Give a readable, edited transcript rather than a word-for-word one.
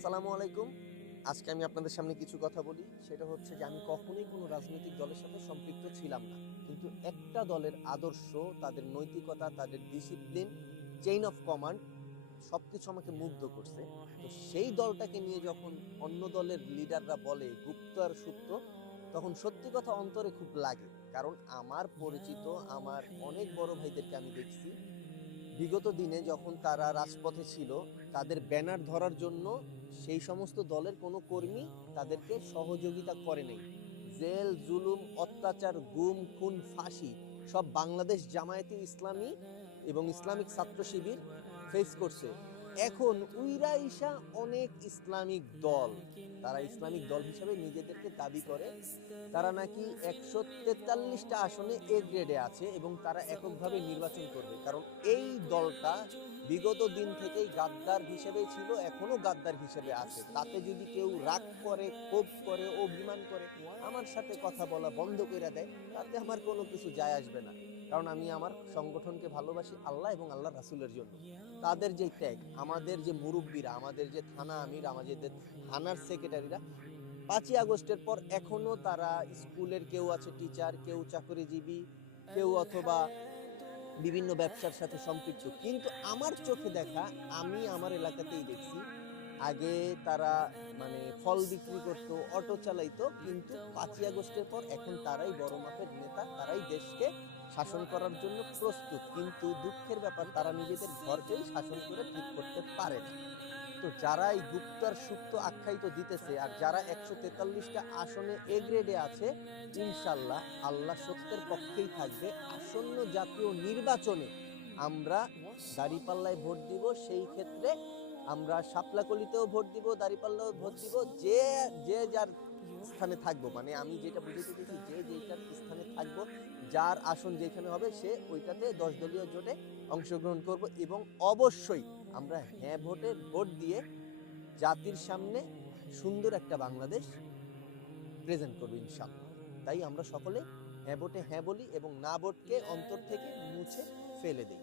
আসসালামু আলাইকুম। আজকে আমি আপনাদের সামনে কিছু কথা বলি। সেটা হচ্ছে যে আমি কখনোই কোনো রাজনৈতিক দলের সাথে সম্পৃক্ত ছিলাম না। কিন্তু একটা দলের আদর্শ, তাদের নৈতিকতা, তাদের ডিসিপ্লিন, চেইন অফ কমান্ড সবকিছু আমাকে মুগ্ধ করছে। তো সেই দলটাকে নিয়ে যখন অন্য দলের লিডাররা বলে গুপ্ত আর সুপ্ত, তখন সত্যি কথা অন্তরে খুব লাগে। কারণ আমার পরিচিত আমার অনেক বড় ভাইদেরকে আমি দেখছি বিগত দিনে যখন তারা রাজপথে ছিল, তাদের ব্যানার ধরার জন্য সেই সমস্ত দলের কোনো কর্মী তাদেরকে সহযোগিতা করে নাই। জেল, জুলুম, অত্যাচার, গুম, খুন, ফাঁসি সব বাংলাদেশ জামায়াতে ইসলামী এবং ইসলামিক ছাত্র শিবির ফেস করছে। এখন উইরা ইসা অনেক ইসলামিক দল, তারা ইসলামিক দল হিসেবে নিজেদেরকে দাবি করে। তারা নাকি 143টা আসনে এ গ্রেডে আছে এবং তারা এককভাবে নির্বাচন করবে। কারণ এই দলটা বিগত দিন থেকেই গাদ্দার হিসেবেই ছিল, এখনো গাদ্দার হিসেবে আছে। তাতে যদি কেউ রাগ করে, ক্ষোভ করে, অভিমান করে, আমার সাথে কথা বলা বন্ধ করে দেয়, তাতে আমার কোনো কিছু যায় আসবে না। কারণ আমি আমার সংগঠনকে ভালোবাসি আল্লাহ এবং আল্লাহ রাসূলের জন্য। তাদের যে ত্যাগ, আমাদের যে মুরব্বীরা, আমাদের যে থানা আমির, আমাদের থানার সেক্রেটারিরা 5ই আগস্টের পর এখনো তারা স্কুলের, কেউ আছে টিচার, কেউ চাকরিজীবী, কেউ অথবা বিভিন্ন ব্যবসার সাথে সম্পৃক্ত। কিন্তু আমার চোখে দেখা, আমি আমার এলাকাতেই দেখছি, আগে তারা মানে ফল বিক্রি করতো, অটো চালাইতো, কিন্তু 5ই আগস্টের পর এখন তারাই বড় মাপের নেতা, তারাই দেশকে শাসন করার জন্য প্রস্তুত। কিন্তু দুঃখের ব্যাপার, তারা নিজেদের ঘরকেই শাসন করে ঠিক করতে পারে না। তো যারা এই গুপ্ত আর সুপ্ত আখ্যায়িত দিতেছে, আর যারা 143টা আসনে এ গ্রেডে আছে, ইনশাল্লাহ আল্লাহ সত্যের পক্ষেই থাকবে। আসন্ন জাতীয় নির্বাচনে আমরা দাঁড়িপাল্লায় ভোট দিব। সেই ক্ষেত্রে আমরা শাপলাকলিতেও ভোট দিব, দাঁড়িপাল্লাও ভোট দিব, যে যে যার স্থানে থাকবো। মানে আমি যেটা বুঝাতে চাইছি, যে যেটার স্থানে থাকবো, যার আসন যেখানে হবে সে ওইটাতে 10 দলীয় জোটে অংশগ্রহণ করব। এবং অবশ্যই আমরা হ্যাঁ ভোটে ভোট দিয়ে জাতির সামনে সুন্দর একটা বাংলাদেশ প্রেজেন্ট করবো ইনশাআল্লাহ। তাই আমরা সকলে হ্যাঁ ভোটে হ্যাঁ বলি এবং না ভোটকে অন্তর থেকে মুছে ফেলে দিই।